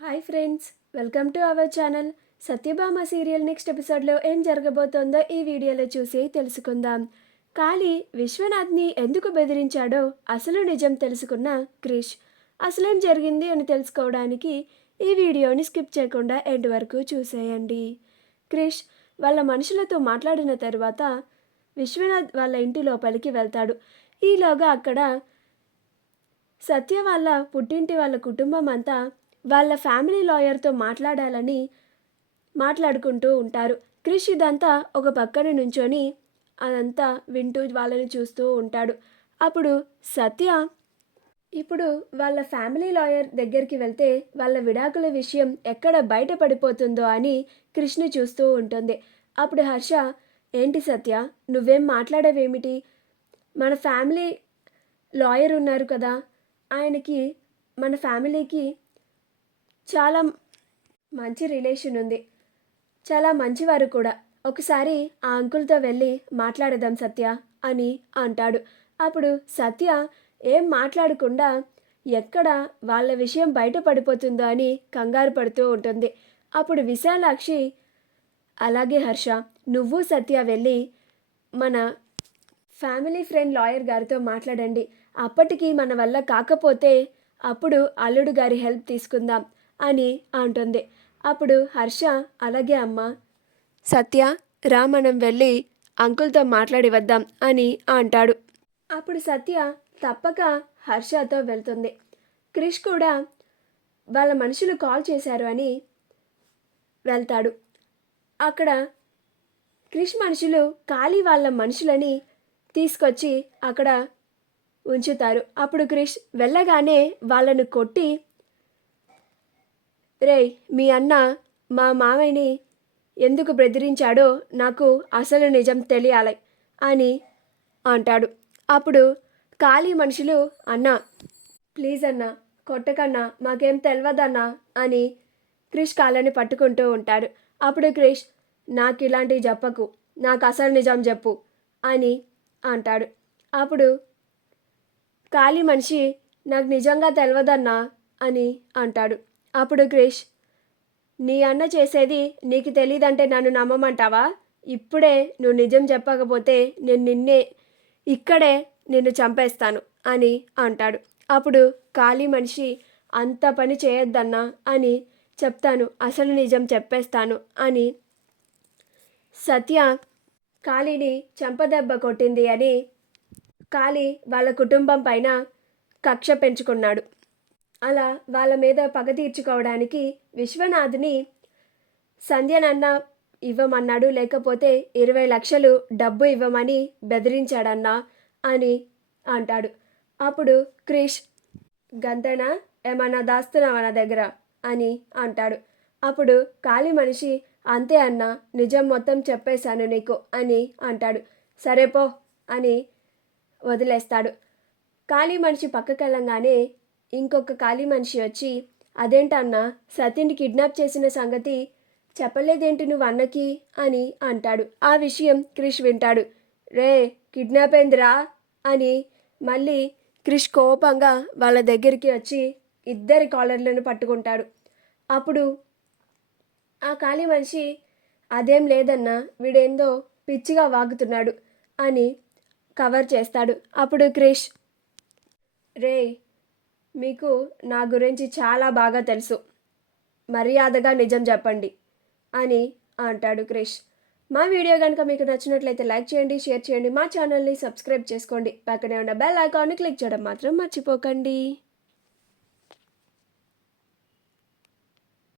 Hi friends, welcome to our channel. Satyabhama serial next ఎపిసోడ్లో ఏం జరగబోతోందో ఈ వీడియోలో చూసి తెలుసుకుందాం. కాళీ విశ్వనాథ్ని ఎందుకు బెదిరించాడో అసలు నిజం తెలుసుకున్న క్రిష్ అసలేం జరిగింది అని తెలుసుకోవడానికి ఈ వీడియోని స్కిప్ చేయకుండా ఎండ్ వరకు చూసేయండి. క్రిష్ వాళ్ళ మనుషులతో మాట్లాడిన తర్వాత విశ్వనాథ్ వాళ్ళ ఇంటి లోపలికి వెళ్తాడు. ఈలోగా అక్కడ సత్య వాళ్ళ పుట్టింటి వాళ్ళ కుటుంబం అంతా వాళ్ళ ఫ్యామిలీ లాయర్తో మాట్లాడుకుంటూ ఉంటారు. క్రిష్ ఇదంతా ఒక పక్కన నుంచొని అదంతా వింటూ వాళ్ళని చూస్తూ ఉంటాడు. అప్పుడు సత్య ఇప్పుడు వాళ్ళ ఫ్యామిలీ లాయర్ దగ్గరికి వెళ్తే వాళ్ళ విడాకుల విషయం ఎక్కడ బయటపడిపోతుందో అని క్రిష్ని చూస్తూ ఉంటుంది. అప్పుడు హర్ష, ఏంటి సత్య, నువ్వేం మాట్లాడవేమిటి? మన ఫ్యామిలీ లాయర్ ఉన్నారు కదా, ఆయనకి మన ఫ్యామిలీకి చాలా మంచి రిలేషన్ ఉంది, చాలా మంచివారు కూడా. ఒకసారి ఆ అంకుల్తో వెళ్ళి మాట్లాడదాం సత్య అని అంటాడు. అప్పుడు సత్య ఏం మాట్లాడకుండా ఎక్కడ వాళ్ళ విషయం బయటపడిపోతుందో అని కంగారు పడుతూ ఉంటుంది. అప్పుడు విశాలాక్షి, అలాగే హర్ష, నువ్వు సత్య వెళ్ళి మన ఫ్యామిలీ ఫ్రెండ్ లాయర్ గారితో మాట్లాడండి. అప్పటికి మన వల్ల కాకపోతే అప్పుడు అల్లుడు గారి హెల్ప్ తీసుకుందాం అని అంటుంది. అప్పుడు హర్ష, అలాగే అమ్మ. సత్య, రా మనం వెళ్ళి అంకుల్తో మాట్లాడి వద్దాం అని అంటాడు. అప్పుడు సత్య తప్పక హర్షతో వెళ్తుంది. క్రిష్ కూడా వాళ్ళ మనుషులు కాల్ చేశారు అని వెళ్తాడు. అక్కడ క్రిష్ మనుషులు కాళీ వాళ్ళ మనుషులని తీసుకొచ్చి అక్కడ ఉంచుతారు. అప్పుడు క్రిష్ వెళ్ళగానే వాళ్ళను కొట్టి, రేయ్, మీ అన్న మా మామయ్యని ఎందుకు బెదిరించాడో నాకు అసలు నిజం తెలియాలి అని అంటాడు. అప్పుడు కాళీ మనుషులు, అన్నా ప్లీజ్ అన్నా, కొట్టకన్నా, మాకేం తెలియదన్నా అని క్రిష్ కాళ్ళని పట్టుకుంటూ ఉంటాడు. అప్పుడు క్రిష్, నాకు ఇలాంటివి చెప్పకు, నాకు అసలు నిజం చెప్పు అని అంటాడు. అప్పుడు కాళీ మనిషి, నాకు నిజంగా తెలియదన్నా అని అంటాడు. అప్పుడు క్రిష్, నీ అన్న చేసేది నీకు తెలీదంటే నన్ను నమ్మమంటావా? ఇప్పుడే నువ్వు నిజం చెప్పకపోతే నేను ఇక్కడే నిన్ను చంపేస్తాను అని అంటాడు. అప్పుడు కాళీ మనిషి, అంత పని చేయొద్దన్నా అని చెప్తాను, అసలు నిజం చెప్పేస్తాను అని సత్య కాళీని చెంపదెబ్బ కొట్టింది అని కాళీ వాళ్ళ కుటుంబం పైన కక్ష పెంచుకున్నాడు. అలా వాళ్ళ మీద పగ తీర్చుకోవడానికి విశ్వనాథ్ని సంధ్యనన్న ఇవ్వమన్నాడు, లేకపోతే 20 లక్షలు డబ్బు ఇవ్వమని బెదిరించాడన్నా అని అంటాడు. అప్పుడు క్రిష్, గంతేనా, ఏమన్నా దాస్తున్నావా నా దగ్గర అని అంటాడు. అప్పుడు కాళీ మనిషి, అంతే అన్న, నిజం మొత్తం చెప్పేశాను నీకు అని అంటాడు. సరే పో అని వదిలేస్తాడు. కాళీ మనిషి పక్కకెళ్ళంగానే ఇంకొక కాళీ మనిషి వచ్చి, అదేంటన్నా, సతీని కిడ్నాప్ చేసిన సంగతి చెప్పలేదేంటి నువ్వు అన్నకి అని అంటాడు. ఆ విషయం క్రిష్ వింటాడు. రే, కిడ్నాప్ ఏందిరా అని మళ్ళీ క్రిష్ కోపంగా వాళ్ళ దగ్గరికి వచ్చి ఇద్దరి కాలర్లను పట్టుకుంటాడు. అప్పుడు ఆ కాళీ మనిషి, అదేం లేదన్నా, వీడేందో పిచ్చిగా వాగుతున్నాడు అని కవర్ చేస్తాడు. అప్పుడు క్రిష్, రే, మీకు నా గురించి చాలా బాగా తెలుసు, మర్యాదగా నిజం చెప్పండి అని అంటాడు క్రిష్. మా వీడియో కనుక మీకు నచ్చినట్లయితే లైక్ చేయండి, షేర్ చేయండి, మా ఛానల్ని సబ్స్క్రైబ్ చేసుకోండి, పక్కనే ఉన్న బెల్ ఐకాన్ని క్లిక్ చేయడం మాత్రం మర్చిపోకండి.